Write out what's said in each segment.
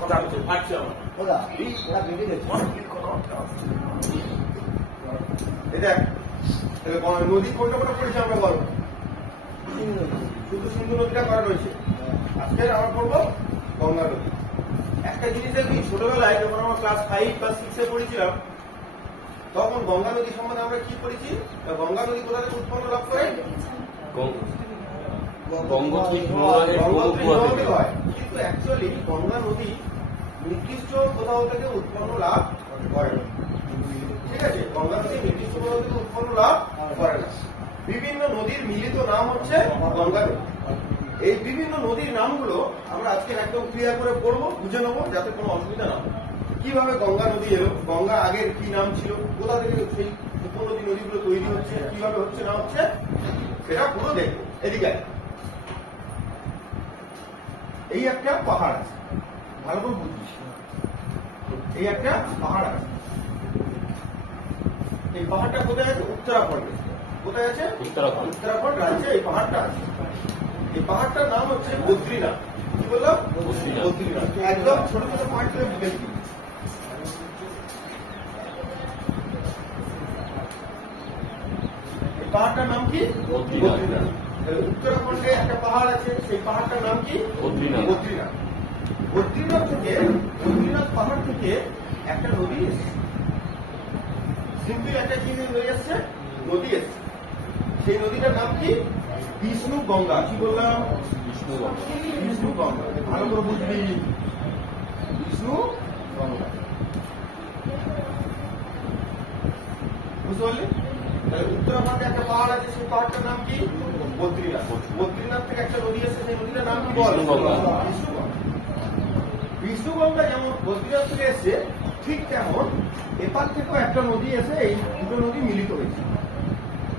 কথা হচ্ছে ফাটছে আমার নদী কোনটা কোনটা পড়েছে আমরা বলবো শুধু সিন্ধু নদীটা করা রয়েছে। আজকে আমরা পড়বো গঙ্গা নদী। একটা জিনিস দেখি, ছোটবেলায় যখন আমরা ক্লাস 5 বা 6 এ পড়েছিলাম তখন গঙ্গা নদী সম্বন্ধে আমরা কি পড়েছি? গঙ্গা নদী কোথা থেকে উৎপন্ন লাভ করে? হয়, কিন্তু অ্যাকচুয়ালি গঙ্গা নদী নির্দিষ্ট কোথাও থেকে উৎপন্ন লাভ করে না। ঠিক আছে, গঙ্গা নদী নির্দিষ্ট কোথাও থেকে উৎপন্ন লাভ করে না। বিভিন্ন নদীর মিলিত নাম হচ্ছে গঙ্গা নদী। এই বিভিন্ন নদীর নামগুলো আমরা আজকে একদম ক্লিয়ার করে পড়বো, বুঝে নেবো, যাতে কোনো অসুবিধা না হয়। কিভাবে গঙ্গা নদী এলো, গঙ্গা আগের কি নাম ছিল, কোথা থেকে সেই উপনদী নদীগুলো তৈরি হচ্ছে, কিভাবে হচ্ছে না হচ্ছে, সেটা পুরো দেখবো। এদিকে এই একটা পাহাড় আছে, ভালো করে বুঝিস। এই একটা পাহাড় আছে, এই পাহাড়টা কোথায় আছে? উত্তরাখণ্ডে। কোথায় আছে? উত্তরাখণ্ড রাজ্যে এই পাহাড়টা আছে। এই পাহাড়টার নাম হচ্ছে বদ্রীনাথ। কি বললাম? বদ্রীনাথ। একদম ছোট ছোট পাহাড় করে বুঝেছি। এই পাহাড়টার নাম কি? বদ্রীনাথ। উত্তরাখণ্ডে একটা পাহাড় আছে, সেই পাহাড়টার নাম কি? বদ্রীনাথ। বদ্রীনাথ থেকে, বদ্রীনাথ পাহাড় থেকে একটা নদী এসছে। সিম্পল একটা জিনিস হয়ে যাচ্ছে, নদী এসছে। সেই নদীটার নাম কি? বিষ্ণু গঙ্গা। কি বললাম? বিষ্ণু গঙ্গা। ভালো করে বুঝবি, বিষ্ণু গঙ্গা। বুঝতে পারলি? উত্তরাখণ্ডে একটা পাহাড় আছে, সেই পাহাড়টার নাম কি? বদ্রীনাথ। বদ্রীনাথ থেকে একটা নদী আছে, সেই নদীটার নাম কি? বল। বিষ্ণু গঙ্গা। বিষ্ণু গঙ্গা যেমন বদ্রীনাথ থেকে এসছে, ঠিক তেমন এপার থেকেও একটা নদী এসে এই দুটো নদী মিলিত হয়েছে।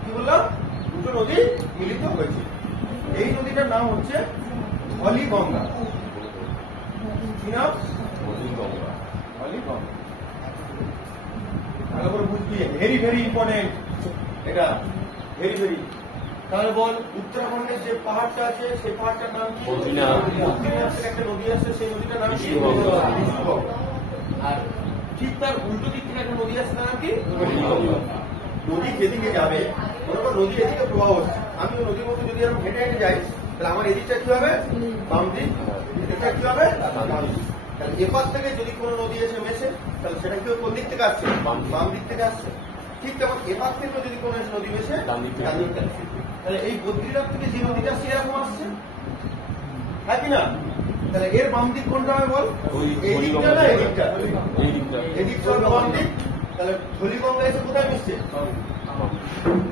কি বললাম? দুটো নদী মিলিত হয়েছে। এই নদীটার নাম হচ্ছে হলি গঙ্গা। কি নাম? হলি গঙ্গা। ভালো করে বুঝবি, ভেরি ভেরি ইম্পর্টেন্ট এটা, ভেরি ভেরি। তাহলে বল, উত্তরাখণ্ডের যে পাহাড়টা আছে সেই পাহাড়টার নাম কি? বদ্রীনাথ থেকে একটা নদী আছে, সেই নদীটার নাম কি? আর ঠিক তার উল্টো দিক থেকে একটা নদী আছে, তার নাম কি? নদী যেদিকে যাবে, মনে কর নদী এদিকে প্রবাহ হচ্ছে, আমি নদীর মধ্যে যদি আমি হেঁটে হেঁটে যাই, তাহলে আমার এদিকটা কি হবে? বাম দিক। এটা কি হবে? বাম দিক। তাহলে এপার থেকে যদি কোনো নদী এসে মেশে, তাহলে সেটা কি কোন দিক থেকে আসছে? বাম দিক থেকে আসছে। ঠিক তেমন এপার থেকে যদি কোনো নদী মেশে, ডান দিক থেকে আসছে। তাহলে এই বদ্রীনাথ থেকে যে নদীটা আসছে এরকম আসছে, হ্যাঁ কি না? তাহলে এর বাম দিক কোনটা হবে বল? এই দিকটা না এই দিকটা? এদিকটা হলো বাম দিক। তাহলে হলি গঙ্গা এসে কোথায় মিশছে?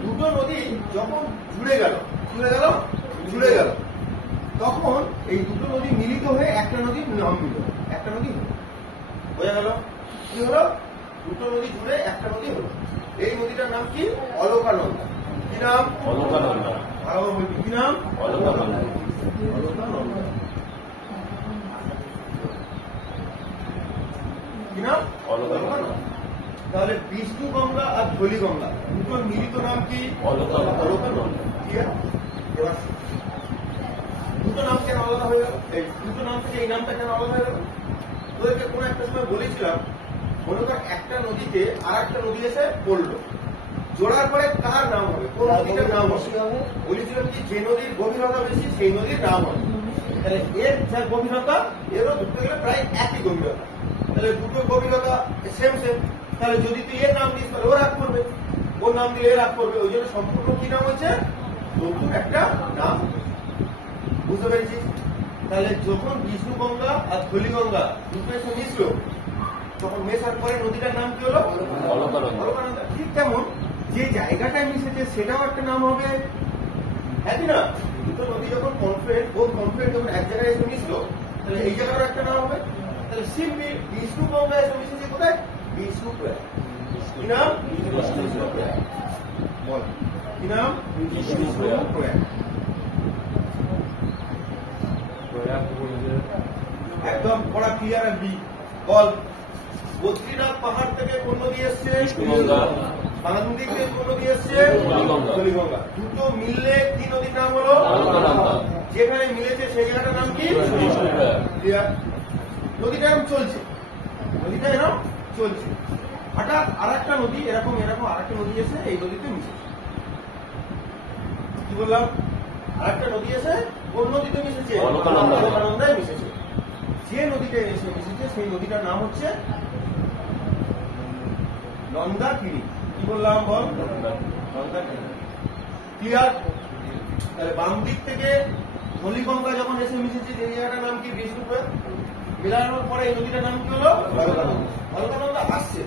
দুটো নদী যখন জুড়ে গেল, তখন এই দুটো নদী মিলিত হয়ে একটা নদীর নাম নিল, একটা নদী হলো। বোঝা গেল? কি হলো? দুটো নদী জুড়ে একটা নদী হলো। এই নদীটার নাম কি? অলকানন্দা। কি নাম? অলকানন্দা। ভালো বলবি, কি নাম? অলকানন্দা। কি নাম? অলকানন্দা। তাহলে বিষ্ণু গঙ্গা আর ধলি গঙ্গা দুটোর মিলিত নাম কি? অলকানন্দা। এবার দুটো নাম কেন আলাদা হয়ে গেল? এই দুটো নাম থেকে এই নামটা কেন আলাদা হয়ে গেল? তোদেরকে কোন একটা সময় বলেছিলাম, মনে কর একটা নদীতে আর একটা নদী এসে পড়লো, জোড়ার পরে কার নাম হবে? কোন নদীটার নাম হবে? বলেছিলাম কি যে নদীর গভীরতা বেশি সেই নদীর নাম হবে। তাহলে এর যা গভীরতা, এরও ধরতে গেলে প্রায় একই গভীরতা। তাহলে দুটো গভীরতা সেম সেম। তাহলে যদি তুই এর নাম দিস তাহলে ও রাগ করবে, ওর নাম দিলে রাগ করবে। ওই জন্য সম্পূর্ণ কি নাম হয়েছে? নতুন একটা নাম। বুঝতে পেরেছিস? তাহলে যখন বিষ্ণু গঙ্গা আর ধলি গঙ্গা দুটো এসে মিশলো, তখন মেশার পরে নদীটার নাম কি হলো? অলকানন্দা। ঠিক তেমন যে জায়গাটায় মিশেছে সেটাও একটা নাম হবে, হ্যাঁ কি না? দুটো নদী যখন কনফ্লুয়েন্ট যখন এক জায়গায় এসে মিশলো, তাহলে এই জায়গাটার একটা নাম হবে। তাহলে সিম্পলি বিষ্ণু গঙ্গা এসে মিশেছে কোথায়? বিষ্ণু প্রয়াগ। কি নাম? বিষ্ণু প্রয়াগ। বল, কি নাম? বিষ্ণু প্রয়াগ। একদম পড়া ক্লিয়ার রাখবি। বল, বদ্রীনাথ পাহাড় থেকে কোন নদী এসছে? বাম দিক থেকে কোন নদী এসছে? ধলি গঙ্গা। দুটো মিললে কি নদীর নাম হলো? যেখানে মিলেছে সেই জায়গাটার নাম কি? ক্লিয়ার? নদীটা এরকম চলছে, নদীটা এরকম চলছে, হঠাৎ আর একটা নদী এরকম এরকম আর একটা নদী এসে এই নদীতে মিশেছে। কি বললাম? আর একটা নদী এসে কোন নদীতে মিশেছে? অলকানন্দায় মিশেছে। যে নদীটা এসে মিশেছে সেই নদীটার নাম হচ্ছে নন্দাকিনী। কি বললাম বল? নন্দাকিনী। ক্লিয়ার? তাহলে বাম দিক থেকে ধলিগঙ্গা যখন এসে মিশেছে যে জায়গাটার নাম কি? বিষ্ণুপুর। মিলানোর পরে এই নদীটার নাম কি হলো? অলকানন্দা। অলকানন্দা আসছে,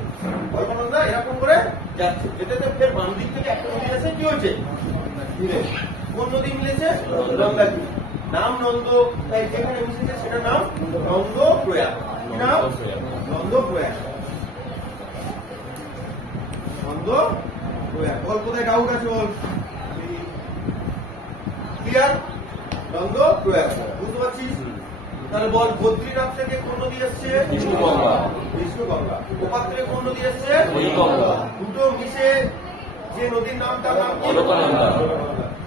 অলকানন্দা এরকম করে যাচ্ছে, যেতে ফের বাম দিক থেকে একটা নদী এসে কি হয়েছে? মিলে। কোন নদী মিলেছে? নন্দাকিনী। নাম নন্দ, তাই যেখানে মিশেছে সেটার নাম নন্দ প্রয়াগ। কি নাম? নন্দ প্রয়াগ। নন্দ প্রয়াগ। বল কোথায় ডাউট আছে বল? ক্লিয়ার? নন্দ প্রয়াগ। বুঝতে পারছিস? তাহলে বল বদ্রীনাথ থেকে কোন নদী এসছে? বিষ্ণুগঙ্গা। বিষ্ণুগঙ্গা। ওপার থেকে কোন নদী এসছে? ধলিগঙ্গা। দুটো মিশে যে নদীর নাম তার নাম কি? অলকানন্দা।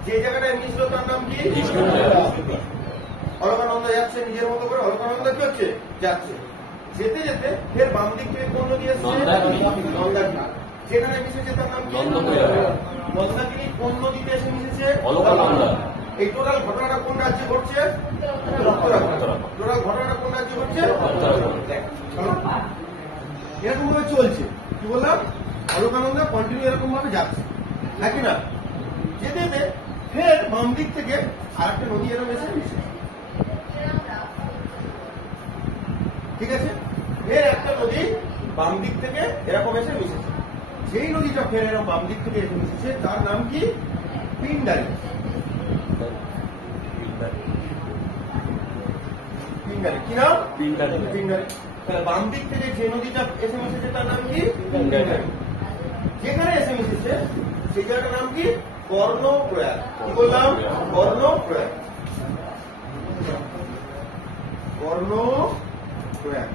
যে জায়গাটায় মিশলো তার নাম কি? বিষ্ণুপুর। অলকানন্দা যাচ্ছে নিজের মতো করে, অলকানন্দা কি হচ্ছে? যাচ্ছে। যেতে যেতে ফের বাম দিক থেকে কোন নদী এসছে? নন্দাকিনী। যেখানে মিশেছে তার নাম কি? নন্দাকিনী। কোন নদীতে এসে মিশেছে? অলকানন্দা। এই টোটাল ঘটনাটা কোন রাজ্যে ঘটছে? টোটাল ঘটনাটা কোন রাজ্যে ঘটছে? এরকম ভাবে চলছে। কি বললাম? অলকানন্দা কন্টিনিউ এরকম ভাবে যাচ্ছে, নাকি না? যেতে যেতে ফের বাম দিক থেকে আর একটা নদী এরকম এসে মিশে, ঠিক আছে? ফের একটা নদী বাম দিক থেকে এরকম এসে মিশেছে। যেই নদীটা ফের এরকম বাম দিক থেকে এসে মিশেছে তার নাম কি? পিন্ডারি। পিন্ডারি। কি নাম? পিন্ডারি। পিন্ডারি। তাহলে বাম দিক থেকে যে নদীটা এসে মিশেছে তার নাম কি? পিন্ডারি। যেখানে এসে মিশেছে সেই জায়গাটার নাম কি? কর্ণপ্রয়াগ। কি বললাম? কর্ণপ্রয়াগ। কর্ণপ্রয়াগ।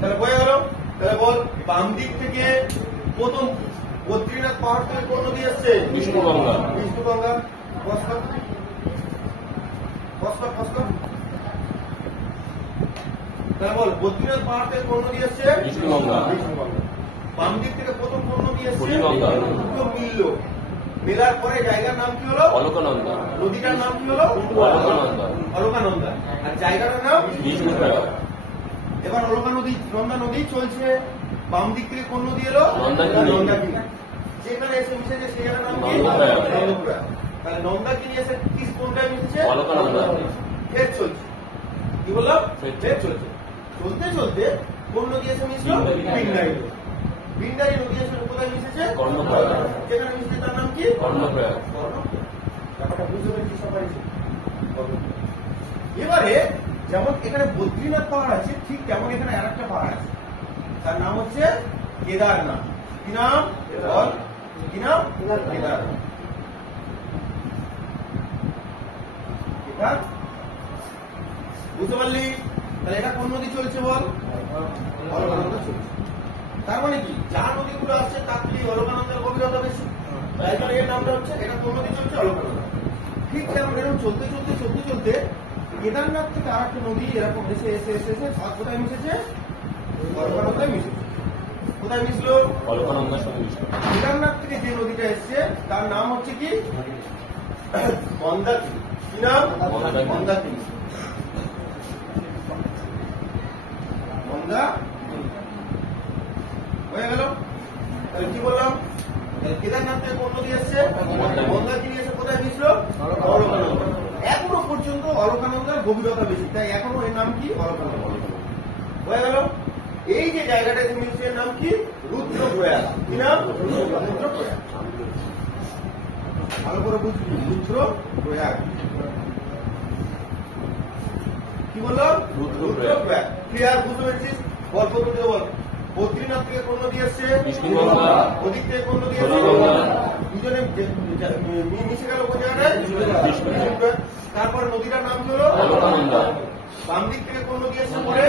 তাহলে বোঝা গেল? তাহলে বল বাম দিক থেকে প্রথম বদ্রীনাথ পাহাড় থেকে কোন নদী আসছে? বিষ্ণুগঙ্গা। বিষ্ণুগঙ্গা। তাহলে বল বদ্রীনাথ পাহাড় থেকে কোন নদী আসছে? বিষ্ণুগঙ্গা। বিষ্ণুগঙ্গা। বাম দিক থেকে প্রথম কোন নদী আসছে? দুটো মিলল, মেলার পরে জায়গার নাম কি হলো? অলকানন্দা। নদীটার নাম কি হলো? অলকানন্দা। অলকানন্দা। আর জায়গাটার নাম বিষ্ণুপুর। এবার নন্দা নদী চলছে, বাম দিক থেকে কোন নদী এলো? নন্দাকিনী। যেখানে এসে মিশেছে সেই জায়গার নাম কি? নন্দপ্রয়াগ। তাহলে নন্দাকিনী এসে কোনটায় মিশেছে? অলকানন্দা। ফের চলছে। কি বললাম? ফের চলছে। চলতে চলতে কোন নদী এসে মিশলো? পিন্ডারি। পিন্ডারি নদী এসে কোথায় মিশেছে? কর্ণপ্রয়াগ। যেখানে মিশেছে তার নাম কি? কর্ণপ্রয়াগ। ব্যাপারটা বুঝতে পেরেছি সবাই? এবারে যেমন এখানে বদ্রীনাথ পাহাড় আছে, ঠিক তেমন এখানে আর একটা পাহাড় আছে, তার নাম হচ্ছে কেদারনাথ। কি নাম? কি নাম? কেদারনাথ। বুঝতে পারলি? তাহলে এটা কোন নদী চলছে বল? অলকানন্দা চলছে। তার মানে কি যা নদীগুলো আসছে তার থেকে অলকানন্দার গভীরতা বেশি, তাই জন্য এর নামটা হচ্ছে, এটা কোন নদী চলছে? অলকানন্দা। ঠিক যেমন এরকম চলতে চলতে চলতে চলতে কেদারনাথ থেকে আর একটা নদী এরকম এসে এসে এসে এসে কোথায় মিশেছে? অলকানন্দায় মিশেছে। কোথায় মিশলো? অলকানন্দার সঙ্গে মিশলো। কেদারনাথ থেকে যে নদীটা এসছে তার নাম হচ্ছে কি? মন্দাকিনী। কি নাম? মন্দাকিনী। হয়ে গেল? তাহলে কি বললাম? কেদারনাথ থেকে কোন নদী এসছে? মন্দাকিনী এসে কোথায় মিশলো? অলকানন্দা। এখনো পর্যন্ত অলকানন্দার গভীরতা বেশি, তাই এখনো এর নাম কি? অলকানন্দা। হয়ে গেল? এই যে জায়গাটা এসে মিশছে এর নাম কি? রুদ্রপ্রয়াগ। কি নাম? রুদ্রপ্রয়াগ। ভালো করে বুঝলি? রুদ্রপ্রয়াগ। কি বললাম? রুদ্রপ্রয়াগ। ক্লিয়ার? বুঝতে পেরেছিস? গল্প করতে বল। বদ্রীনাথ থেকে কোন নদী আসছে? বিষ্ণুগঙ্গা। ওদিক থেকে কোন নদী আসছে? দুজনে মিশে গেল কোন জায়গায়? বিষ্ণুপুর। তারপর নদীটার নাম কি হলো? অলকানন্দা। বাম দিক থেকে কোন নদী আসছে পরে?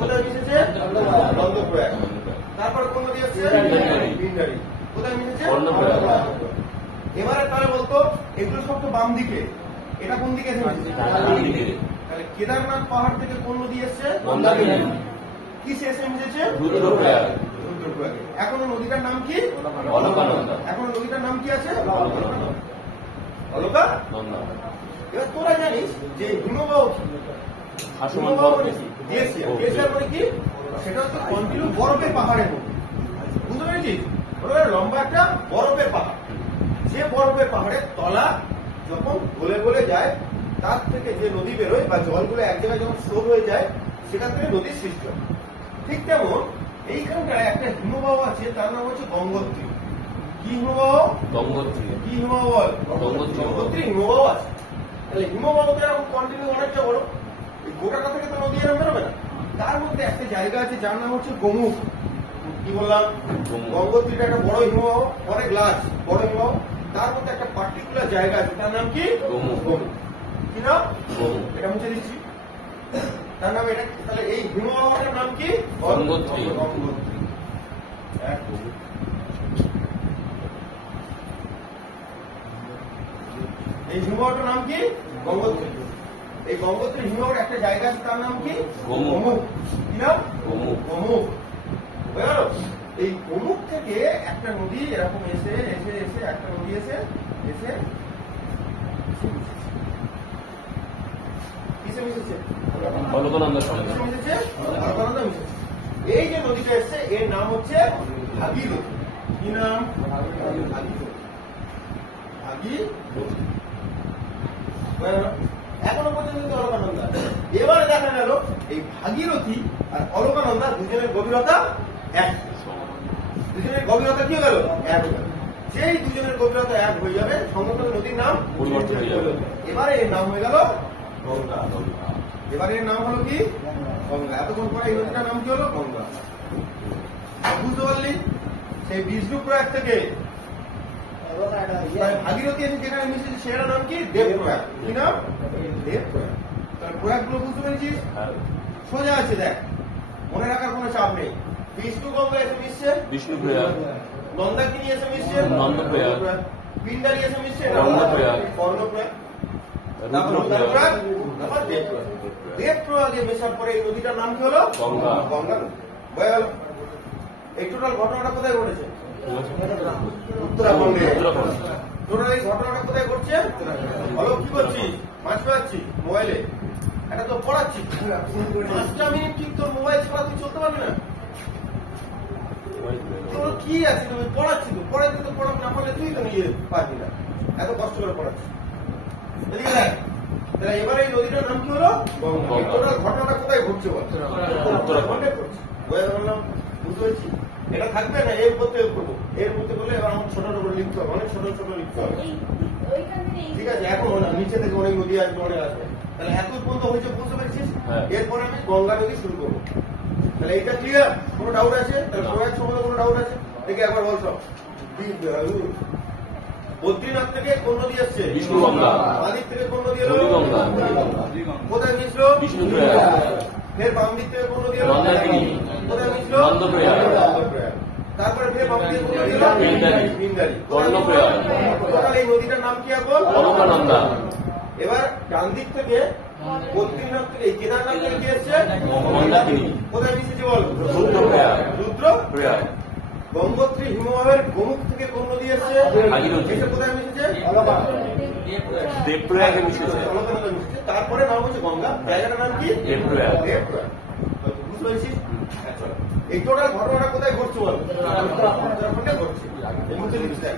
কোথায় মিশেছে? নন্দপ্রয়াগ। তারপর কোন নদী আসছে? পিন্ডারি। কোথায় মিশেছে? এবারে তাহলে বলতো এগুলো সব তো বাম দিকে, এটা কোন দিকে এসে তাহলে কেদারনাথ পাহাড় থেকে কোন নদী এসছে? মন্দাকিনী। কি শেষে মিশেছে? রুদ্রপ্রয়াগ। এখনো নদীটার নাম কি? অলকানন্দা। এখনো নদীটার নাম কি আছে? অলকানন্দা। এবার তোরা জানিস যে হিমবাহ মানে কি? গ্লেসিয়ার মানে কি? সেটা হচ্ছে কন্টিনিউ বরফের পাহাড়ের মধ্যে, বুঝতে পেরেছিস? ওটা লম্বা একটা বরফের পাহাড়। যে বরফের পাহাড়ের তলা যখন গলে গলে যায়, তার থেকে যে নদী বেরোয় বা জলগুলো এক জায়গায় যখন স্টোর হয়ে যায়, সেখান থেকে নদীর সৃষ্টি হয়। ঠিক তেমন এইখানটায় একটা হিমবাহ আছে, তার নাম হচ্ছে গঙ্গোত্রী। কি হিমবাহ? গঙ্গোত্রী। কি হিমবাহ বল? গঙ্গোত্রী হিমবাহ আছে। তাহলে হিমবাহটা এরকম কন্টিনিউ অনেকটা বড়, গোটাটা থেকে তো নদী এরকম বেরোবে না। তার মধ্যে একটা জায়গা আছে যার নাম হচ্ছে গোমুখ। কি বললাম? গঙ্গোত্রীটা একটা বড় হিমবাহ, অনেক লার্জ বড় হিমবাহ। তার মধ্যে একটা পার্টিকুলার জায়গা আছে, তার নাম কি? গোমুখ। কি নাম? এটা মুছে দিচ্ছি, তার নাম এটা। তাহলে এই হিমবাহটার নাম কি? গঙ্গোত্রী। এই হিমবাহটার নাম কি? গঙ্গোত্রী। এই গঙ্গোত্রী হিমবাহের একটা জায়গা আছে, তার নাম কি? গোমুখ। কি নাম? গোমুখ। বুঝে গেল? এই গোমুখ থেকে একটা নদী এরকম এসে এসে এসে একটা নদী এসে এসে কিসে মিশেছে? অলকানন্দা মিশেছে। অলকানন্দা মিশেছে। এই যে নদীটা এসছে, এর নাম হচ্ছে ভাগীরথী। কি নাম? ভাগীরথী। এখনো পর্যন্ত অলকানন্দা। এবারে দেখা গেল এই ভাগীরথী আর অলকানন্দা দুজনের গভীরতা এক। দুজনের গভীরতা কি হয়ে গেল? এক হয়ে গেল। যেই দুজনের গভীরতা এক হয়ে যাবে, সঙ্গে সঙ্গে নদীর নাম পরিবর্তন হয়ে যাবে। এবারে এর নাম হয়ে গেল গঙ্গা। এবারে এর নাম হলো কি? গঙ্গা। এতক্ষণ পরে এই নদীটার নাম কি হলো? গঙ্গা। বুঝতে পারলি? সেই বিষ্ণুপ্রয়াগ থেকে ভাগীরথী এসে যেখানে মিশেছে সেটার নাম কি? দেবপ্রয়াগ। কি নাম? দেবপ্রয়াগ। তাহলে প্রয়াগ গুলো বুঝতে পেরেছিস? সোজা আছে, দেখ, মনে রাখার কোনো চাপ নেই। বিষ্ণু গঙ্গা এসে মিশছে বিষ্ণুপ্রয়াগ, নন্দাকিনী এসে মিশছে নন্দপ্রয়াগ, পিণ্ডারি এসে মিশছে কর্ণপ্রয়াগ, দেবপ্রয়াগে মেশার পরে এই নদীটার নাম কি হলো? গঙ্গা। গঙ্গা নদী হয়ে গেল। এই টোটাল ঘটনাটা কোথায় ঘটেছে? উত্তরাখণ্ডে। টোটাল এই ঘটনাটা কোথায় ঘটছে? বলো, কি করছিস? মাছ পাচ্ছি মোবাইলে, এটা তো পড়াচ্ছি 5টা মিনিট, ঠিক তোর মোবাইল ছাড়া তুই চলতে পারবি না? তোর কি আছে? তুমি পড়াচ্ছি, তো পড়াচ্ছি, তো পড়া না পারলে তুই তো নিয়ে পারবি না, এত কষ্ট করে পড়াচ্ছি। তাহলে এবার এই নদীটার নাম কি হলো? টোটাল ঘটনাটা কোথায় ঘটছে? উত্তরাখণ্ডে ঘটছে। বললাম, বুঝতে পেরেছি? এটা থাকবে না, এর মধ্যে করবো, এর মধ্যে বলে এবার আমার ছোট ছোট লিখতে হবে, অনেক ছোট ছোট লিখতে হবে। ঠিক আছে, এখন নিচে থেকে অনেক নদী আসবে, অনেক আসবে। তাহলে এত পর্যন্ত হয়েছে, বুঝতে পেরেছিস? এরপরে আমি গঙ্গা নদী শুরু করবো। তাহলে এইটা ক্লিয়ার? কোনো ডাউট আছে? তাহলে প্রয়াগ সম্বন্ধে কোনো ডাউট আছে? দেখে একবার বল সব। বদ্রীনাথ থেকে কোন নদী আসছে? বিষ্ণুগঙ্গা। বাদিক থেকে কোন নদী এলো? কোথায় মিশলো? বিষ্ণুপ্রয়াগ। ফের বাম দিক থেকে কোন নদী এলো? নন্দাকিনী। কোথায় মিশলো? নন্দপ্রয়াগ। তারপরে ফের বাম দিকে কোন নদী এলো? পিণ্ডারি। পিণ্ডারি। কর্ণপ্রয়াগ। টোটাল এই নদীটার নাম কি এখন? অলকানন্দা। এবার ডান দিক থেকে বদ্রীনাথ থেকে কেদারনাথ থেকে কি এসছে? মন্দাকিনী। কোথায় মিশেছে বল? রুদ্রপ্রয়াগ। রুদ্রপ্রয়াগ। গঙ্গোত্রী হিমবাহের গোমুখ থেকে কোন নদী এসছে? এসে কোথায় মিশেছে? দেবপ্রয়াগে মিশেছে। অলকানন্দা মিশেছে। তারপরে নাম হচ্ছে গঙ্গা, জায়গাটার নাম কি? দেবপ্রয়াগ। দেবপ্রয়াগ। বুঝতে পেরেছিস? এই টোটাল ঘটনাটা কোথায় ঘটছে বল? উত্তরাখণ্ডে ঘটছে। মুছে দিচ্ছে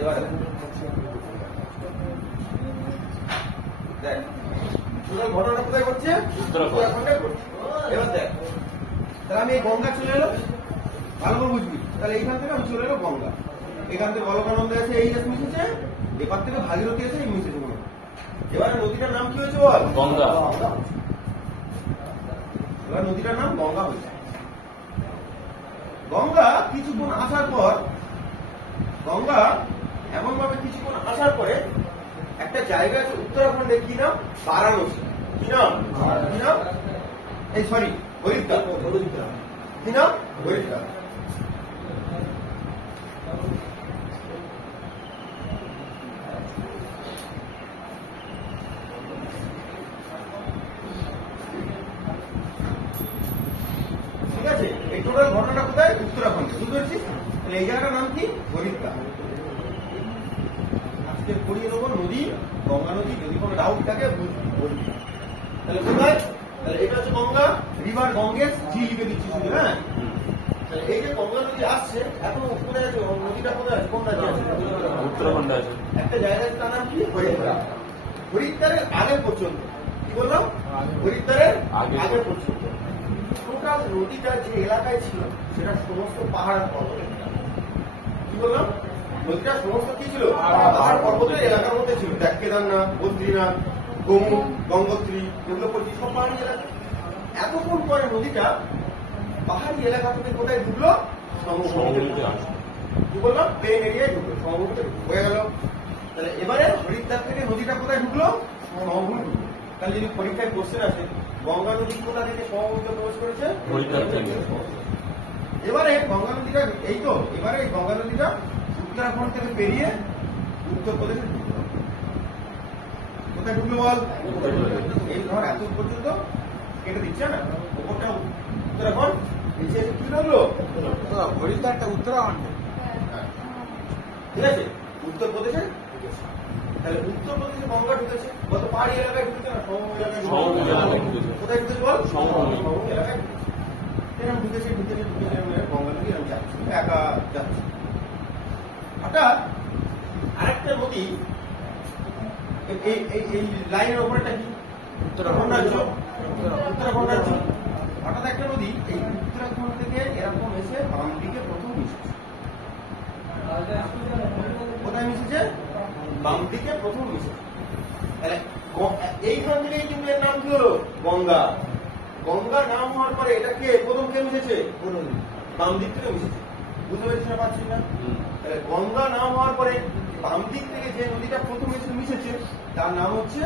এবারে দেখ, টোটাল ঘটনাটা কোথায় ঘটছে? উত্তরাখণ্ডে ঘটছে। এবার দেখ, তাহলে আমি এই গঙ্গা চলে এলো, ভালো করে বুঝবি। তাহলে এইখান থেকে আমি চলে এলো গঙ্গা, এখান থেকে অলকানন্দা আছে, এই এসে মিশেছে, এবার থেকে ভাগীরথী আছে, এই মিশেছে। এবারে নদীটার নাম কি হয়েছে বল? গঙ্গা। এবার নদীটার নাম গঙ্গা হয়েছে। গঙ্গা কিছুক্ষণ আসার পর, গঙ্গা এমন ভাবে কিছুক্ষণ আসার পরে একটা জায়গা আছে উত্তরাখণ্ডে, কি নাম? বারাণসী। কি নাম? কি নাম? এই সরি, হরিদ্বার। কি নাম? হরিদ্বার। এই টোটাল ঘটনাটা কোথায়? উত্তরাখণ্ডে। বুঝতে পেরেছিস? তাহলে এই জায়গাটার নাম কি? হরিদ্বার। আজকে পড়িয়ে দেবো নদী, গঙ্গা নদী, যদি কোনো ডাউট থাকে বলবি। তাহলে কোথায়? তাহলে এটা হচ্ছে গঙ্গা, রিভার গঙ্গেস, জি লিখে দিচ্ছি শুধু। হ্যাঁ, তাহলে এই যে গঙ্গা নদী আসছে, এখন কোথায় আছে নদীটা? কোথায় আছে? কোন রাজ্যে আছে? উত্তরাখণ্ডে আছে। একটা জায়গায় তার নাম কি? হরিদ্বার। হরিদ্বারের আগে পর্যন্ত কি বললাম? হরিদ্বারের আগে পর্যন্ত টোটাল নদীটা যে এলাকায় ছিল সেটা সমস্ত পাহাড় পর্বত। কি বললাম? নদীটা সমস্ত কি ছিল? পাহাড় পর্বতের এলাকার মধ্যে ছিল। দেখ, কেদারনাথ, বদ্রীনাথ, গোমুখ, গঙ্গোত্রী, এগুলো পড়ছি সব পাহাড়ি এলাকা। এতক্ষণ পরে নদীটা পাহাড়ি এলাকা থেকে কোথায় ঢুকলো? সমভূমিতে। কি বললাম? প্লেন এরিয়ায় ঢুকলো, সমভূমিতে হয়ে গেল। তাহলে এবারে হরিদ্বার থেকে নদীটা কোথায় ঢুকলো? সমভূমি ঢুকলো। তাহলে যদি পরীক্ষায় কোশ্চেন আসে, গঙ্গা নদী কোথা থেকে সমভূমিতে প্রবেশ করেছে? হরিদ্বার থেকে। এবারে গঙ্গা নদীটা এই তো, এবারে এই গঙ্গা নদীটা উত্তরাখণ্ড থেকে পেরিয়ে উত্তরপ্রদেশে ঢুকলো। কোথায় ঢুকলো বল? এই ধর এত পর্যন্ত কেটে দিচ্ছে না, ওপরটা উত্তরাখণ্ড, নিচে কি ঢুকলো? হরিদ্বারটা উত্তরাখণ্ডে। ঠিক আছে, উত্তরপ্রদেশে ঢুকেছে। তাহলে উত্তরপ্রদেশে গঙ্গা ঢুকেছে, কত পাহাড়ি এলাকায় ঢুকেছে না সমভূমি এলাকায়? কোথায় ঢুকেছে বল? সমভূমি এলাকায় এরকম ঢুকেছে। গঙ্গা নদী এরকম যাচ্ছে, একা যাচ্ছে। হঠাৎ আরেকটা নদী, এই লাইনের ওপরটা কি? উত্তরাখণ্ড রাজ্য। উত্তরাখণ্ড রাজ্য। হঠাৎ একটা নদী এই উত্তরাখণ্ড থেকে এরকম এসে বাম দিকে প্রথম মিশেছে। কোথায় মিশেছে? বাম দিকে প্রথম মিশেছে। তাহলে এইখান থেকেই কিন্তু এর নাম কি হলো? গঙ্গা। গঙ্গা নাম হওয়ার পরে এটাকে প্রথম কে মিশেছে? বাম দিক থেকে মিশেছে। বুঝতে পেরেছি না? পারছি না? তাহলে গঙ্গা নাম হওয়ার পরে বাম দিক থেকে যে নদীটা প্রথম এসে মিশেছে তার নাম হচ্ছে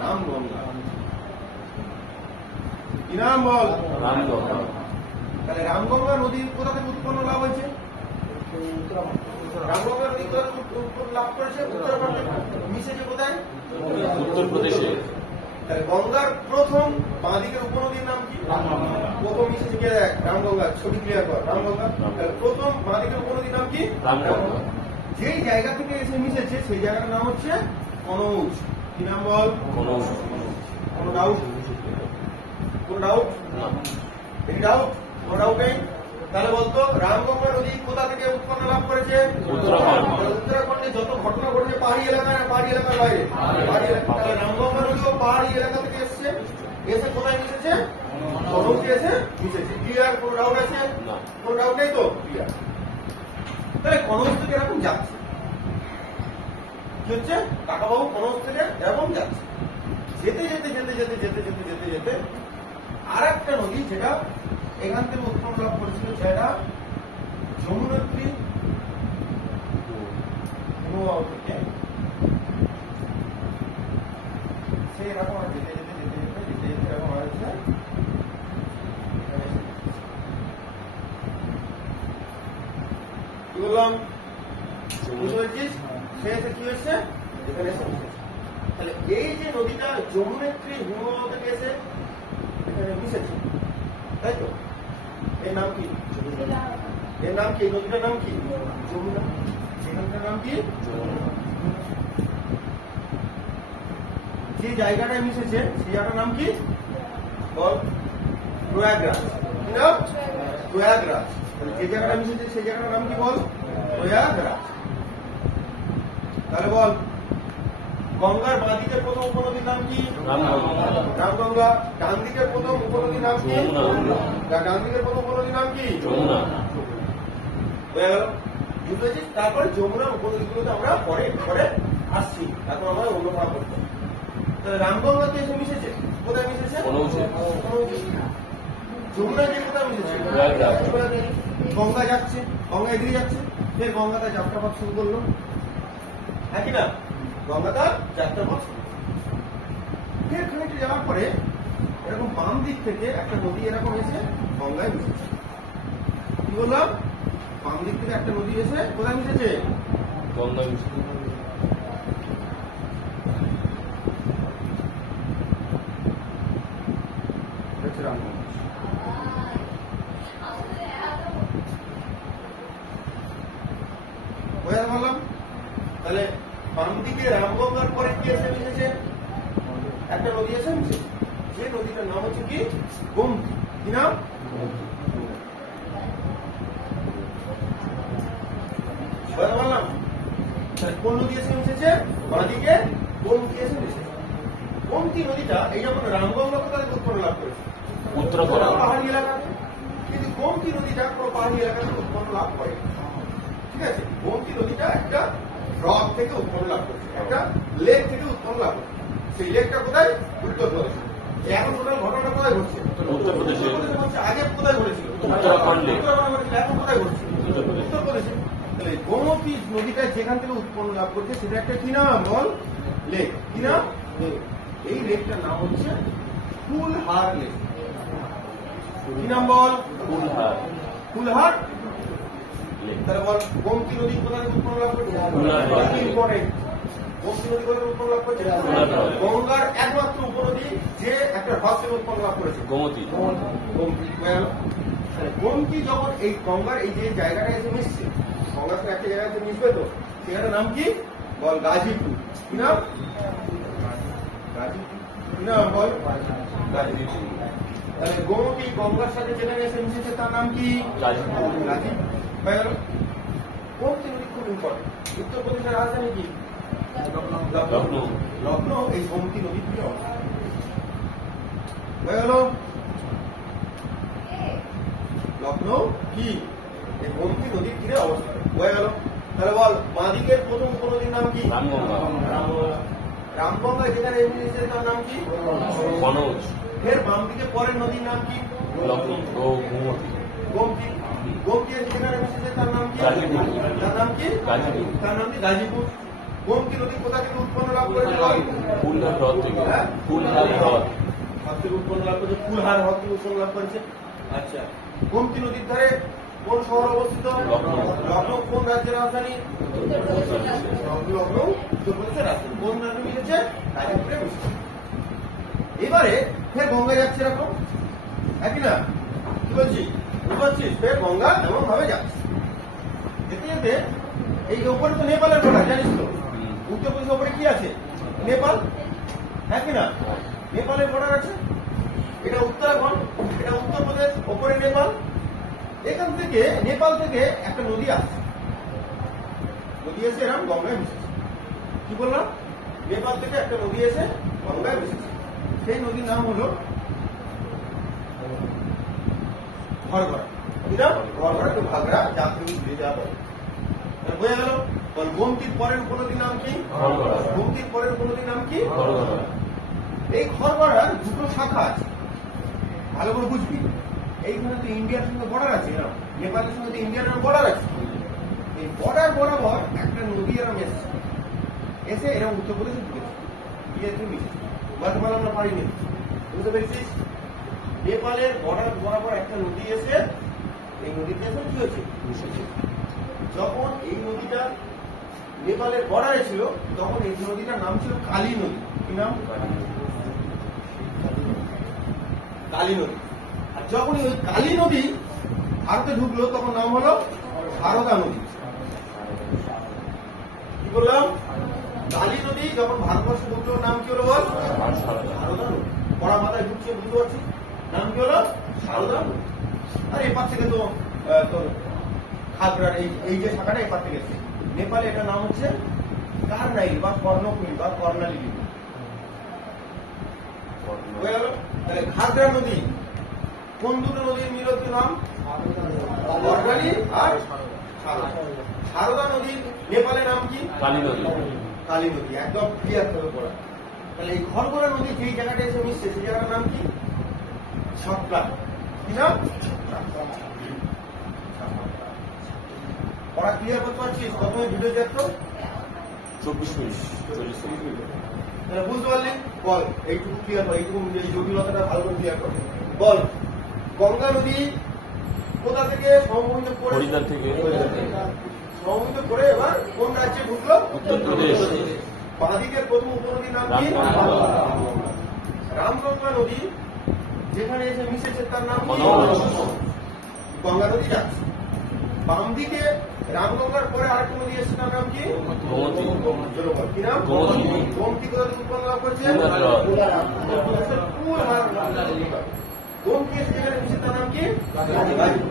রামগঙ্গা। কি নাম বল? রামগঙ্গা। তাহলে রামগঙ্গা নদী কোথা থেকে উৎপন্ন লাভ হয়েছে? রামগঙ্গা নদী কোথা থেকে উৎপন্ন লাভ করেছে? উত্তরাখণ্ডে। মিশেছে কোথায়? উত্তরপ্রদেশে। তাহলে গঙ্গার প্রথম বাঁ দিকের উপনদীর নাম কি? প্রথম মিশেছে কে? দেখ, রামগঙ্গা। ছবি ক্লিয়ার কর, রামগঙ্গা। তাহলে প্রথম বাঁ দিকের উপনদীর নাম কি? রামগঙ্গা। যেই জায়গা থেকে এসে মিশেছে সেই জায়গাটার নাম হচ্ছে কনৌজ। কি নাম বল? কনৌজ। কোনো ডাউট? কোন ডাউট? Any doubt? কোনো ডাউট নেই? তাহলে বলতো রামগঙ্গা নদী কোথা থেকে উৎপন্ন লাভ করেছে? উত্তরাখণ্ডে। যত ঘটনা ঘটেছে পাহাড়ি এলাকা না পাহাড়ি এলাকার বাইরে? পাহাড়ি এলাকা। তাহলে রামগঙ্গা নদীও পাহাড়ি এলাকা থেকে এসছে, এসে কোথায় মিশেছে? কনৌজে এসে মিশেছে। ক্লিয়ার? কোনো ডাউট আছে? কোনো ডাউট নেই তো? ক্লিয়ার? তাহলে কনৌজ থেকে এরকম যাচ্ছে, কি হচ্ছে? কাকাবাবু কনৌজ থেকে এরকম যাচ্ছে। যেতে যেতে যেতে যেতে যেতে যেতে যেতে যেতে আর একটা নদী যেটা এখান থেকে উৎপন্ন লাভ করেছিল, যেটা যমুনেত্রী থেকে সে এরকম যেতে যেতে যেতে যেতে যেতে যেতে এরকম হয়েছে। কি বললাম? বুঝতে পেরেছিস? সে এসে কি হয়েছে? এখানে এসে মিশেছে। তাহলে এই যে নদীটা যমুনেত্রী হিমবাহ থেকে এসে এখানে মিশেছে, তাই তো? এর নাম কি? এর নাম কি? নদীটার নাম কি? যমুনা। এখানকার নাম কি? যে জায়গাটায় মিশেছে সেই জায়গাটার নাম কি বল? প্রয়াগরাজ। কি নাম? প্রয়াগরাজ। যে জায়গাটা মিশেছে সেই জায়গাটার নাম কি বল? প্রয়াগরাজ। তাহলে বল, গঙ্গার বাঁ দিকের প্রথম উপনদীর নাম কি? রামগঙ্গা। ডান দিকের প্রথম উপনদীর নাম কি? ডান দিকের প্রথম উপনদীর নাম কি? যমুনা। হয়ে গেল? বুঝতে পেরেছিস? তারপরে যমুনা উপনদীগুলোতে আমরা পরে পরে আসছি, এখন আমরা অন্য ভাগ করতে। তাহলে রামগঙ্গাতে এসে মিশেছে, কোথায় মিশেছে? যমুনা যে কোথায় মিশেছে? গঙ্গা যাচ্ছে, গঙ্গা এগিয়ে যাচ্ছে, ফের গঙ্গা তার যাত্রাপথ শুরু করলো। হ্যাঁ কি না? গঙ্গা তার যাত্রাপথ শুরু করলো। ফের খানিকটা যাওয়ার পরে এরকম বাম দিক থেকে একটা নদী এরকম এসে গঙ্গায় মিশেছে। কি বললাম? বাম দিক থেকে একটা নদী এসে কোথায় মিশেছে? গঙ্গা মিশেছে। বোঝাতে পারলাম? তাহলে বাম দিকে রামগঙ্গার পরে কি এসে মিশেছে? একটা নদী এসে মিশেছে, যে নদীটার নাম হচ্ছে কি গোমতী। কি নাম? বোঝাতে পারলাম? কোন নদী এসে মিশেছে? বাঁদিকে গোমতী এসে মিশেছে। গোমতী নদীটা এই যখন রামগঙ্গা কোথায় উৎপন্ন লাভ করেছে? উত্তরাখণ্ড পাহাড়ি এলাকাতে। কিন্তু গোমতী নদীটা কোনো পাহাড়ি এলাকাতে উৎপন্ন লাভ করে, ঠিক আছে? গোমতী নদীটা একটা হ্রদ থেকে উৎপন্ন লাভ করেছে, একটা লেক থেকে উৎপন্ন লাভ করেছে। সেই লেকটা কোথায়? উত্তরপ্রদেশে। এখন টোটাল ঘটনাটা কোথায় ঘটছে? উত্তরপ্রদেশে। আগে কোথায় ঘটেছিল? উত্তরাখণ্ডে। এখন কোথায় ঘটছে? উত্তরপ্রদেশে। তাহলে গোমতী নদীটা যেখান থেকে উৎপন্ন লাভ করছে সেটা একটা কি নাম বল? লেক। কি নাম? এই লেকটার নাম হচ্ছে ফুলহার লেক। কি নাম বল? ফুলহার ফুলহার। লেক। তাহলে বল গোমতী নদী কোথায় উৎপন্ন লাভ করছে? ফুলহার হ্রদ। ইম্পর্টেন্ট। গোমতী নদী কোথায় উৎপন্ন লাভ করছে? ফুলহার হ্রদ। গঙ্গার একমাত্র উপনদী যে একটা হ্রদ থেকে উৎপন্ন লাভ করেছে, গোমতী। গোমতী। তাহলে গোমতী যখন এই গঙ্গার এই যে জায়গাটা এসে মিশছে, গঙ্গার সাথে একটা জায়গায় এসে মিশবে, তো সেখানে নাম কি বল? গাজীপুর। কি নাম? গাজীপুর। কি নাম বল? গাজীপুর। তাহলে গোমতী গঙ্গার সাথে যেখানে এসে মিশেছে তার নাম কি? গাজীপুর। গাজীপুর। হয়ে গেল। গোমতী নদী খুব ইম্পর্টেন্ট। উত্তরপ্রদেশের রাজধানী কি? লখনৌ। লখনৌ এই গোমতী নদীর তীরে অবস্থিত। হয়ে গেল। লখনৌ কি? এই গোমতী নদীর তীরে অবস্থিত। হয়ে গেল। তাহলে বল বাঁদিকের প্রথম উপনদীর নাম কি? রামগঙ্গা। রামগঙ্গা যেখানে এসেছে তার নাম কি? কনৌজ। ফের বাম দিকে পরের নদীর নাম কি? লখনৌ ও গোমতী। গোমতী। গোমতী যেখানে এসেছে তার নাম কি? গাজীপুর। তার নাম কি? গাজীপুর। তার নাম কি? গাজীপুর। গোমতী নদী কোথা থেকে উৎপন্ন লাভ করেছে? ফুলহার হ্রদ থেকে। হ্যাঁ? ফুলহার হ্রদ। সব থেকে উৎপন্ন লাভ করেছে ফুলহার হ্রদ থেকে উৎপন্ন লাভ করেছে। আচ্ছা, গোমতী নদীর ধারে কোন শহর অবস্থিত? লখনৌ। লখনৌ কোন রাজ্যের রাজধানী? লখনৌ উত্তরপ্রদেশের রাজধানী। কোন রাজ্যে মিলেছে? গাজীপুরে মিলেছে। এবারে ফের গঙ্গায় যাচ্ছে এরকম, একই না? কি বলছি? বুঝতে পারছিস? ফের গঙ্গা এমন ভাবে যাচ্ছে, যেতে যেতে এই উপরে তো নেপালের বর্ডার, জানিস তো? উত্তরপ্রদেশের উপরে কি আছে? নেপাল, একই না? নেপালের বর্ডার আছে। এটা উত্তরাখণ্ড, এটা উত্তরপ্রদেশ, ওপরে নেপাল। এখান থেকে নেপাল থেকে একটা নদী আসছে, নদী এসে এরকম গঙ্গায় মিশেছে। কি বললাম? নেপাল থেকে একটা নদী এসে গঙ্গায় মিশেছে। সেই নদীর নাম হলো ঘরঘরা। কি নাম? ঘরঘরা। তো ঘাগরা, যা তুমি ঘুরে যাওয়া বলে বোঝা গেল। গোমতীর পরের উপনদীর নাম কি? ঘরঘরা। গোমতীর পরের উপনদীর নাম কি? ঘরঘরা। এই ঘরঘরার দুটো শাখা আছে, ভালো করে বুঝবি। এইখানে তো ইন্ডিয়ার সঙ্গে বর্ডার আছে না, নেপালের সঙ্গে তো ইন্ডিয়ার বর্ডার আছে। এই বর্ডার বরাবর একটা নদী এরকম এসেছে, এসে এরকম উত্তরপ্রদেশে ঢুকেছে, গিয়ে তুমি বর্তমানে আমরা পারিনি। বুঝতে পেরেছিস? নেপালের বর্ডার বরাবর একটা নদী এসে এই নদীতে এসে কি হয়েছে? যখন এই নদীটা নেপালের বর্ডারে ছিল তখন এই নদীটার নাম ছিল কালী নদী। কি নাম? কালী নদী। আর যখন ওই কালী নদী ভারতে ঢুকলো তখন নাম হলো সারদা নদী। কি বললাম? কালী নদী যখন ভারতবর্ষে ঢুকলো নাম কি হলো বল? সারদা নদী। পড়া মাথায় ঢুকছে, বুঝতে পারছিস? নাম কি হলো? সারদা নদী। আর এপার থেকে তো খাগড়ার এই যে শাখাটা এপার থেকে এসেছে। নেপালে এটার নাম হচ্ছে কারনাইল বা কর্ণকুইল বা কর্ণালী নদী। হয়ে গেল। তাহলে ঘাগড়া নদী কোন দুটো নদীর মিলিত নাম? কর্ণালী আর সারদা। সারদা নদীর নেপালের নাম কি? কালী নদী। কালী নদী। একদম ক্লিয়ার করে পড়া। তাহলে এই ঘরঘরা নদী যেই জায়গাটা এসে মিশছে সেই জায়গাটার নাম কি? সাতলা। কি নাম? পড়া ক্লিয়ার করতে পারছিস? প্রথমে ভিডিও দেখতো 24 মিনিট 40 সেকেন্ড। তাহলে বুঝতে পারলি? বল এইটুকু ক্লিয়ার কর, এইটুকু জটিলতাটা ভালো করে ক্লিয়ার কর। বল গঙ্গা নদী কোথা থেকে সমভূমিত করে? হরিদ্বার থেকে। সমভূমিত করে এবার কোন রাজ্যে ঢুকলো? উত্তরপ্রদেশ। বাঁদিকের প্রথম উপনদীর নাম কি? রামগঙ্গা নদী যেখানে এসে মিশেছে তার নাম কি? কনৌজ। গঙ্গা নদী যাচ্ছে। বাম দিকে রামগঙ্গার পরে আরেকটা নদী এসছে, তার নাম কি? গোমতী। কি নাম? গোমতী। গোমতী কোথা থেকে উৎপন্ন লাভ করছে? কুলার। গোমতী এসে যেখানে মিশে তার নাম কি?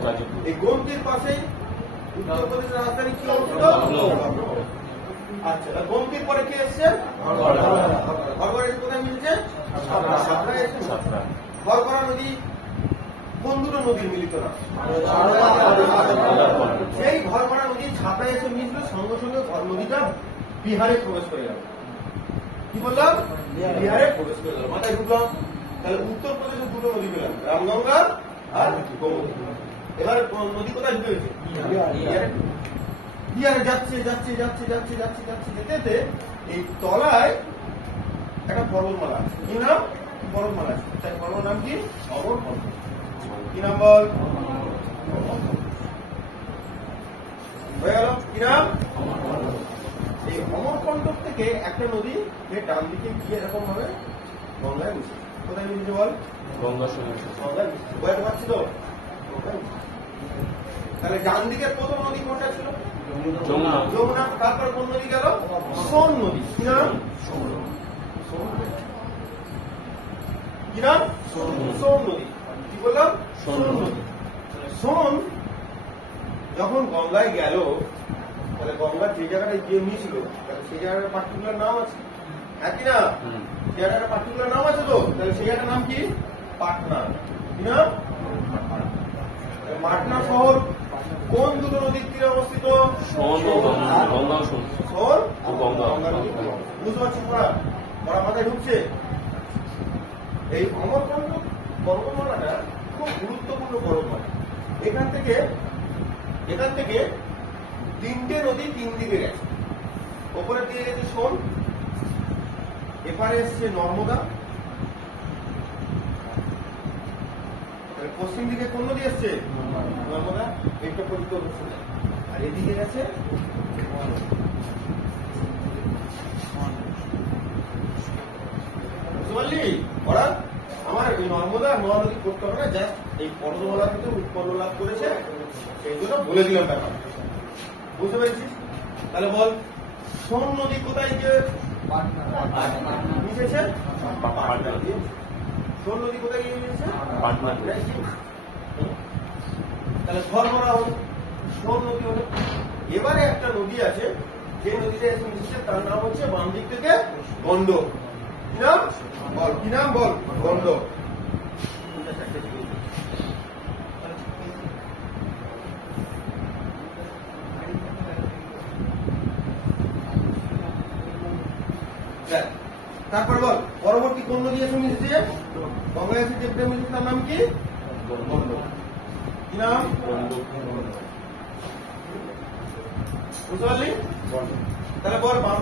গাজীপুর। এই গোমতীর পাশেই উত্তরপ্রদেশের রাজধানী কি অবস্থিত? আচ্ছা, গোমতীর পরে কি এসছে? ঘরঘরা এসে কোথায় মিলছে? সাতরায় এসে। সাতরা। ঘরঘরা নদী কোন দুটো নদীর মিলিত নাম? সেই ঘরঘরা নদী ছাপড়ায় এসে মিশলো, সঙ্গে সঙ্গে নদীটা বিহারে প্রবেশ করে গেল। কি বললাম? বিহারে প্রবেশ করে গেল। মাথায় ঢুকলাম। তাহলে উত্তরপ্রদেশে দুটো নদী পেলাম, রামগঙ্গা আর গোমতী। এবারে নদী কোথায় ঢুকে গেছে? বিহারে যাচ্ছে যাচ্ছে যাচ্ছে যাচ্ছে যাচ্ছে যাচ্ছে যেতে যেতে এই তলায় একটা পর্বতমালা আছে। কি নাম? পর্বতমালা আছে। তাই পর্বত নাম কি? অমর পর্বত। কি নাম বল? হয়ে গেল। কি নাম? এই অমরকণ্টক থেকে একটা নদী ডান দিকে গিয়ে এরকম ভাবে গঙ্গায় মিশে। কোথায় মিশে বল? গঙ্গার সঙ্গে গঙ্গায় মিশে। বোঝাতে পারছি তো? তাহলে ডান দিকের প্রথম নদী কোনটা ছিল? যমুনা। যমুনা। তারপর কোন নদী গেল? সোন নদী। কি নাম? কি নাম? সোন নদী। কি বললাম? সোন নদী। সোন যখন গঙ্গায় গেল, তাহলে গঙ্গার যে জায়গাটায় গিয়ে মিশল, তাহলে সেই জায়গাটার পার্টিকুলার নাম আছে, হ্যাঁ কি না? সেই জায়গাটার পার্টিকুলার নাম আছে তো? তাহলে সেই জায়গাটার নাম কি? পাটনা। কি নাম? পাটনা শহর কোন দুটো নদীর তীরে অবস্থিত? সোন ও গঙ্গা। সোন সোন ও গঙ্গা। বুঝতে পারছি পড়া? পড়া মাথায় ঢুকছে? এই অমরকণ্টক পর্বতমালাটা খুব গুরুত্বপূর্ণ পর্বতমালা। এখান থেকে তিনটে নদী তিন দিকে গেছে। ওপরের দিকে গেছে সোন, এপারে এসছে নর্মদা, পশ্চিম দিকে কোন নদী এসছে? নর্মদা। একটা পবিত্র হচ্ছে, আর এদিকে গেছে বুঝতে পারলি? ওরা আমার এই নর্মদা মহানদী করতে হবে না, জাস্ট এই পর্বতমালা থেকে উৎপন্ন লাভ করেছে, সেই জন্য বলে দিলাম ব্যাপার। বুঝতে পেরেছিস? তাহলে বল, সোন নদী কোথায় গিয়ে মিশেছে? পাটনা। সোন নদী কোথায় গিয়ে মিশেছে? পাটনা। তাহলে ঘরঘরা হল, সোন নদী হলো। এবারে একটা নদী আছে, যে নদীটা এসে মিশছে তার নাম হচ্ছে বাম দিক থেকে গন্ডক। কি নাম বল? কি নাম বল? গন্ডক। তারপর বল, পরবর্তী কোন নদী এসে মিশেছে? গঙ্গায় এসে যে মিশেছে তার নাম কি? গন্ডক। কি নাম? বুঝতে পারলি? তাহলে বল, বাম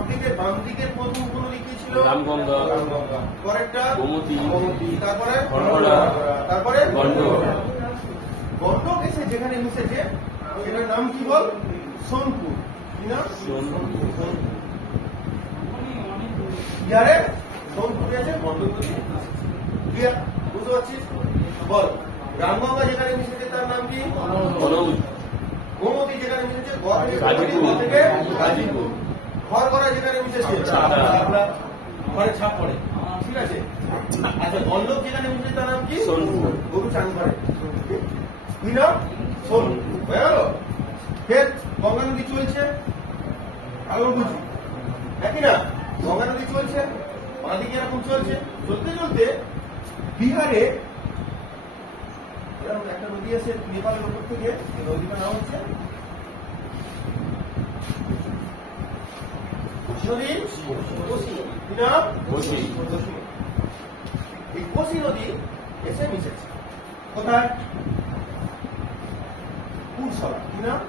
দিকের প্রথম কোন নদী কি ছিল? রামগঙ্গা। পরেরটা গোমতী। তারপরে ঘরঘরা। তারপরে গন্ডক। গন্ডক এসে যেখানে মিশেছে সেটার নাম কি বল? সোনপুর। কি নাম? বিহারে সোনপুরে আছে গন্ডক নদী। ক্লিয়ার? বুঝতে পারছিস? বল, রামগঙ্গা যেখানে মিশেছে তার নাম কি? গোমতী যেখানে মিশেছে গাজীপুর। থেকে গাজীপুর। ঘরঘরা যেখানে মিশেছে ছাপড়া। ঘরে ছাপ পড়ে। ঠিক আছে? আচ্ছা, গন্ডক যেখানে মিশেছে তার নাম কি? সোনপুর। গরু চান করে। কি নাম? সোনপুর। হয়ে গেল? ফের গঙ্গা নদী চলছে, আরো বুঝি, একই না? গঙ্গা নদী চলছে, বাঁদিকে এরকম চলছে, চলতে চলতে বিহারে এরকম একটা নদী আছে নেপালের উপর থেকে। এই নদীটার নাম হচ্ছে নদী কোশি। কি নাম? কোশি। এই কোশি নদী এসে মিশেছে কোথায়? পুরসরা। কি নাম?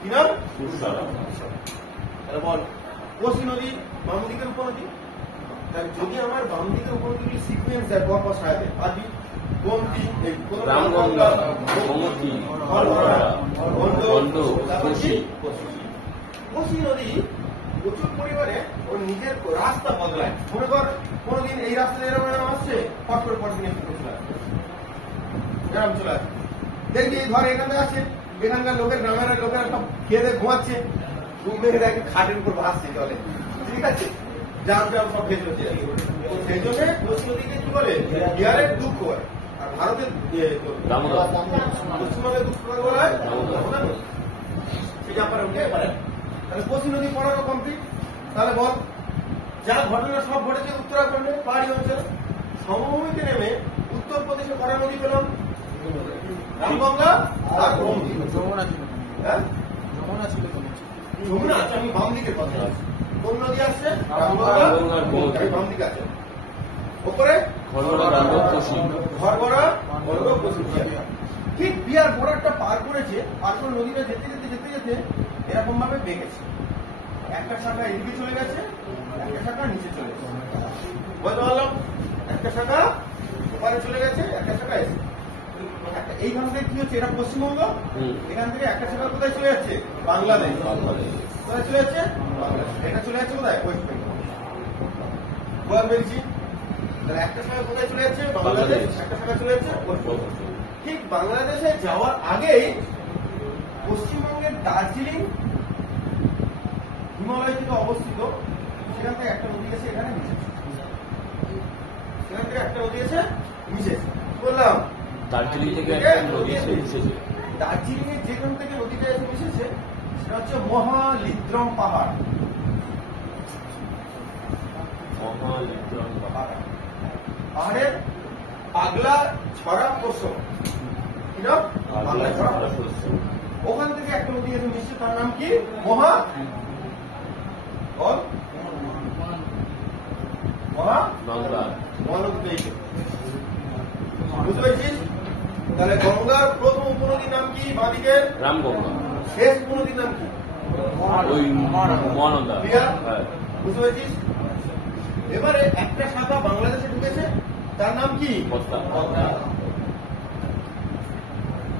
কি নাম? তাহলে বল, কোশি নদী বাম দিকের উপনদী। তাহলে যদি আমার বাম দিকের উপনদী সিকুয়েন্স দেয়, পরপর সাজাতে পারবি। গোমতী, রামগঙ্গা, গোমতী, ঘরঘরা, গন্ডক, কোশি। কোশি নদী প্রচুর পরিমাণে ওর নিজের রাস্তা বদলায়। মনে কর কোনদিন এই রাস্তা এরকম আসছে, পট করে পরদিন একটু চলে আসবে, এরকম চলে আসবে। দেখবি ধর এখানে আছে, এখানকার লোকের গ্রামের লোকেরা সব খেয়ে দিয়ে ঘুমাচ্ছে, ঘুম মেরে দেখে খাটের উপর ভাসছে জলে, ঠিক আছে, জাম জাম সব ভেসে হচ্ছে। তো সেই জন্য কোশি নদীকে কি বলে, বিহারের দুঃখ বলে, আর ভারতের পশ্চিমবঙ্গের দুঃখ বলা হয় দামোদর নদী। সেটা আপনারা উঠে পারেন। তাহলে কোশি নদী পড়ানো কমপ্লিট। তাহলে বল, যা ঘটনা সব ঘটেছে উত্তরাখণ্ডে পাহাড়ি অঞ্চলে, সমভূমিতে নেমে উত্তরপ্রদেশে কড়া নদী পেলাম, রামগঙ্গা আর ব্রহ্মপুত্র। যমুনা ছিল, হ্যাঁ যমুনা ছিল তো। যমুনা আছে, আমি বাম দিকে কথা বলছি। কোন নদী আসছে? রামগঙ্গা, ব্রহ্মপুত্র। বাম দিকে আছে। ওপরে ঘরগড়া, রামগড়, কোশি। ঘরগড়া, বড়গড়, কোশি। ঠিক বিহার বর্ডারটা পার করেছে, পার করে নদীটা যেতে যেতে যেতে যেতে এরকম ভাবে বেঁকেছে। একটা শাখা এদিকে চলে গেছে, একটা শাখা নিচে চলে গেছে। বুঝতে পারলাম? একটা শাখা ওপারে চলে গেছে, একটা শাখা এসে এইখান থেকে কি হচ্ছে, এটা পশ্চিমবঙ্গ, এখান থেকে একটা শাখা কোথায় চলে যাচ্ছে? বাংলাদেশ। কোথায় চলে যাচ্ছে? বাংলাদেশ। এটা চলে যাচ্ছে কোথায়? ওয়েস্ট বেঙ্গল। বুঝতে পেরেছি? তাহলে একটা শাখা কোথায় চলে যাচ্ছে? বাংলাদেশ। একটা শাখা চলে যাচ্ছে ওয়েস্ট বেঙ্গল। ঠিক বাংলাদেশে যাওয়ার আগেই পশ্চিমবঙ্গের দার্জিলিং হিমালয় থেকে অবস্থিত, সেখান থেকে একটা নদী এসে এখানে মিশেছে। সেখান থেকে একটা নদী এসে মিশেছে। বললাম দার্জিলিং থেকে একটা নদী এসে মিশেছে। দার্জিলিং এর যেখান থেকে নদীটা এসে মিশেছে সেটা হচ্ছে মহালিদ্রম পাহাড়। মহালিদ্রম পাহাড়। পাহাড়ের পাগলা ছড়া প্রসব, কি নাম? পাগলা ছড়া প্রসব। ওখান থেকে একটা নদী এসে মিশছে, তার নাম কি? মহা গঙ্গা। মহানদী। বুঝতে পেরেছিস? তাহলে গঙ্গার প্রথম উপনদীর নাম কি? বাঁদিকে রামগঙ্গা। শেষ উপনদীর নাম কি? ওই মহানন্দা। হ্যাঁ, বুঝতে পেরেছিস? এবারে একটা শাখা বাংলাদেশে ঢুকেছে, তার নাম কি? পদ্মা।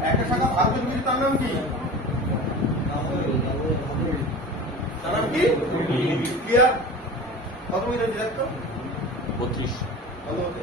একটা শাখা ভারতে ঢুকেছে, তার নাম কি? তার নাম কি? ক্লিয়ার? কত মিনিট দেখতো? 32। কত হতে?